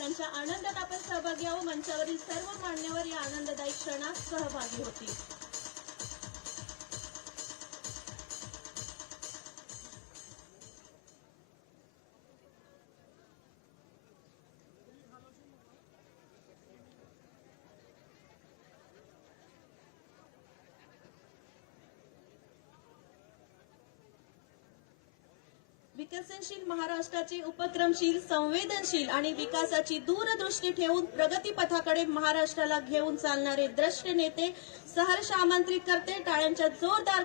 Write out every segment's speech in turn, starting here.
त्यांच्या आनंदात आपण सहभागी आहोत मंचावरील सर्व मान्यवर या आनंददायी क्षणात सहभागी होतील विकसनशील महाराष्ट्राचे उपक्रमशील संवेदनशील आणि विकासाची दूरदृष्टी ठेवून प्रगतीपथाकडे महाराष्ट्राला घेऊन चालणारे द्रष्ट नेते सहर्ष आमंत्रित करते टाळ्यांच्या जोरदार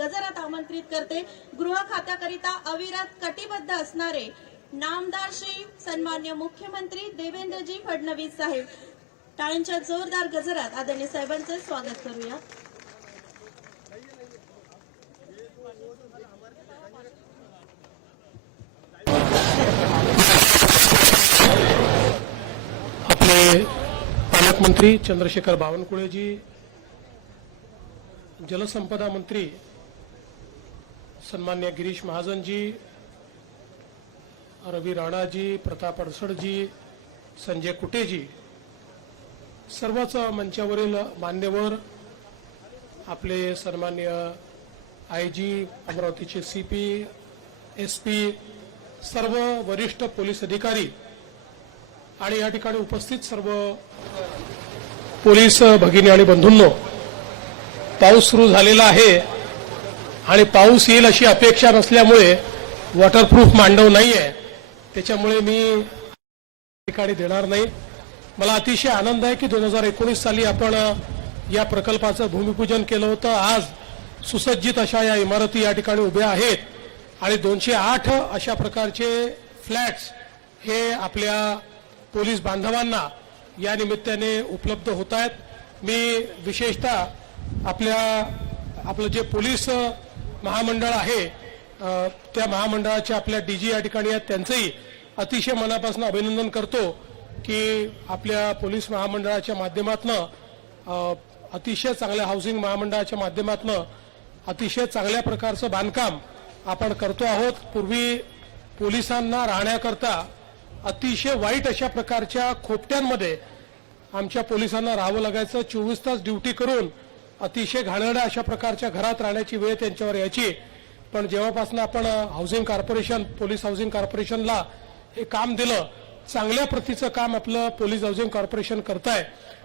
गजरात आमंत्रित करते गृह खात्याकरिता अविरत कटिबद्ध असणारे नामदार श्री सन्मान्य मुख्यमंत्री देवेंद्रजी फडणवीस साहेब टाळ्यांच्या जोरदार गजरात आदरणीय साहेबांचं स्वागत करूया मंत्री चंद्रशेखर बावनकुळेजी जलसंपदा मंत्री सन्मान्य गिरीश महाजनजी रवी राणाजी प्रताप अडसडजी संजय कुटेजी सर्वच मंचावरील मान्यवर आपले सन्मान्य आय जी अमरावतीचे सीपी एसपी एस पी सर्व वरिष्ठ पोलीस अधिकारी आणि या ठिकाणी उपस्थित सर्व पोलीस भगिनी आणि बंधूंनो पाऊस सुरू झालेला आहे आणि पाऊस येईल अशी अपेक्षा नसल्यामुळे वॉटरप्रूफ मांडव नाही आहे त्याच्यामुळे मी ठिकाणी देणार नाही मला अतिशय आनंद आहे की दोन हजार एकोणीस साली आपण या प्रकल्पाचं भूमिपूजन केलं होतं आज सुसज्जित अशा या इमारती या ठिकाणी उभ्या आहेत आणि दोनशे आठ अशा प्रकारचे फ्लॅट्स हे आपल्या पोलीस बांधवांना या निमित्ताने उपलब्ध होत आहेत मी विशेषतः आपल्या आपलं जे पोलीस महामंडळ आहे त्या महामंडळाचे आपल्या डी जी या ठिकाणी आहेत त्यांचंही अतिशय मनापासून अभिनंदन करतो की आपल्या पोलीस महामंडळाच्या माध्यमातनं अतिशय चांगल्या हाऊसिंग महामंडळाच्या माध्यमातनं अतिशय चांगल्या प्रकारचं बांधकाम आपण करतो आहोत पूर्वी पोलिसांना राहण्याकरता अतिशय वाईट अशा प्रकारच्या खोपट्यांमध्ये आमच्या पोलिसांना राहावं लागायचं चोवीस तास ड्युटी करून अतिशय घाणेरड्या अशा प्रकारच्या घरात राहण्याची वेळ त्यांच्यावर यायची पण जेव्हापासून आपण हाऊसिंग कॉर्पोरेशन पोलीस हाऊसिंग कॉर्पोरेशनला हे काम दिलं चांगल्या प्रतीचं काम आपलं पोलीस हाऊसिंग कॉर्पोरेशन करत आहे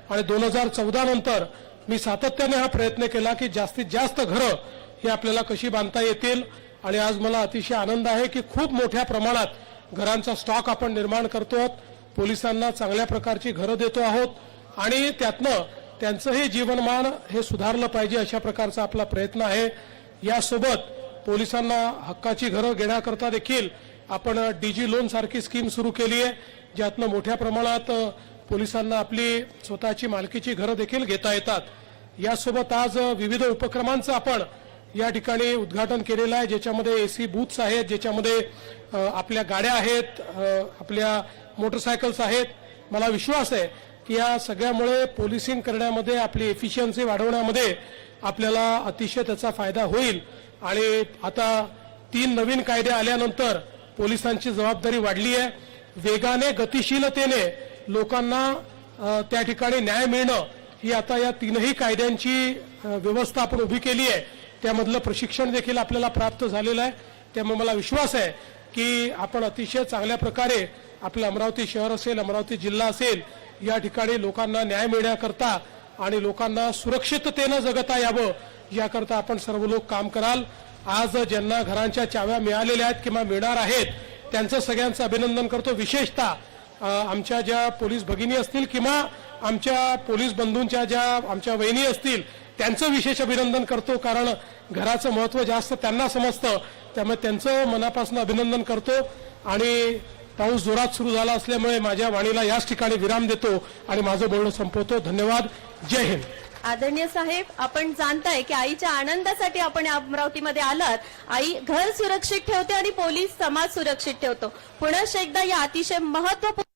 आणि दोन हजार चौदा नंतर मी सातत्याने हा प्रयत्न केला की जास्तीत जास्त घरं हे आपल्याला कशी बांधता येतील आणि आज मला अतिशय आनंद आहे की खूप मोठ्या प्रमाणात घरांचा स्टॉक आपण निर्माण करतो आहोत पोलिसांना चांगल्या प्रकारची घरं देतो आहोत आणि त्यातनं त्यांचंही जीवनमान हे सुधारलं पाहिजे अशा प्रकारचा आपला प्रयत्न आहे यासोबत पोलिसांना हक्काची घरं घेण्याकरता देखील आपण डीजी लोन सारखी स्कीम सुरू केली आहे ज्यातनं मोठ्या प्रमाणात पोलिसांना आपली स्वतःची मालकीची घरं देखील घेता येतात यासोबत आज विविध उपक्रमांचं आपण या ठिकाणी उद्घाटन केलेलं आहे ज्याच्यामध्ये ए सी बूथ्स आहेत ज्याच्यामध्ये आपल्या गाड्या आहेत आपल्या मोटरसायकल्स आहेत मला विश्वास आहे की या सगळ्यामुळे पोलिसिंग करण्यामध्ये आपली एफिशियन्सी वाढवण्यामध्ये आपल्याला अतिशय त्याचा फायदा होईल आणि आता तीन नवीन कायदे आल्यानंतर पोलिसांची जबाबदारी वाढली आहे वेगाने गतिशीलतेने लोकांना त्या ठिकाणी न्याय मिळणं ही आता या तीनही कायद्यांची व्यवस्था आपण उभी केली आहे त्यामधलं प्रशिक्षण देखील आपल्याला प्राप्त झालेलं आहे त्यामुळे मला विश्वास आहे की आपण अतिशय चांगल्या प्रकारे आपलं अमरावती शहर असेल अमरावती जिल्हा असेल या ठिकाणी लोकांना न्याय मिळण्याकरता आणि लोकांना सुरक्षिततेनं जगता यावं याकरता आपण सर्व लोक काम कराल आज ज्यांना घरांच्या चाव्या मिळालेल्या आहेत किंवा मिळणार आहेत त्यांचं सगळ्यांचं अभिनंदन करतो विशेषतः आमच्या ज्या पोलीस भगिनी असतील किंवा आमच्या पोलीस बंधूंच्या ज्या आमच्या वहिनी असतील त्यांचं विशेष अभिनंदन करतो कारण घराचं महत्त्व जास्त त्यांना समजतं त्यामुळे त्यांचं मनापासून अभिनंदन करतो आणि पाऊस जोरात सुरू झाला असल्यामुळे माझ्या वाणीला याच ठिकाणी विराम देतो आणि माझं बोलणं संपवतो धन्यवाद जय हिंद आदरणीय साहेब आपण जाणताय की आईच्या आनंदासाठी आपण अमरावतीमध्ये आलात आई घर सुरक्षित ठेवते आणि पोलीस समाज सुरक्षित ठेवतो पुन्हा एकदा या अतिशय महत्वपूर्ण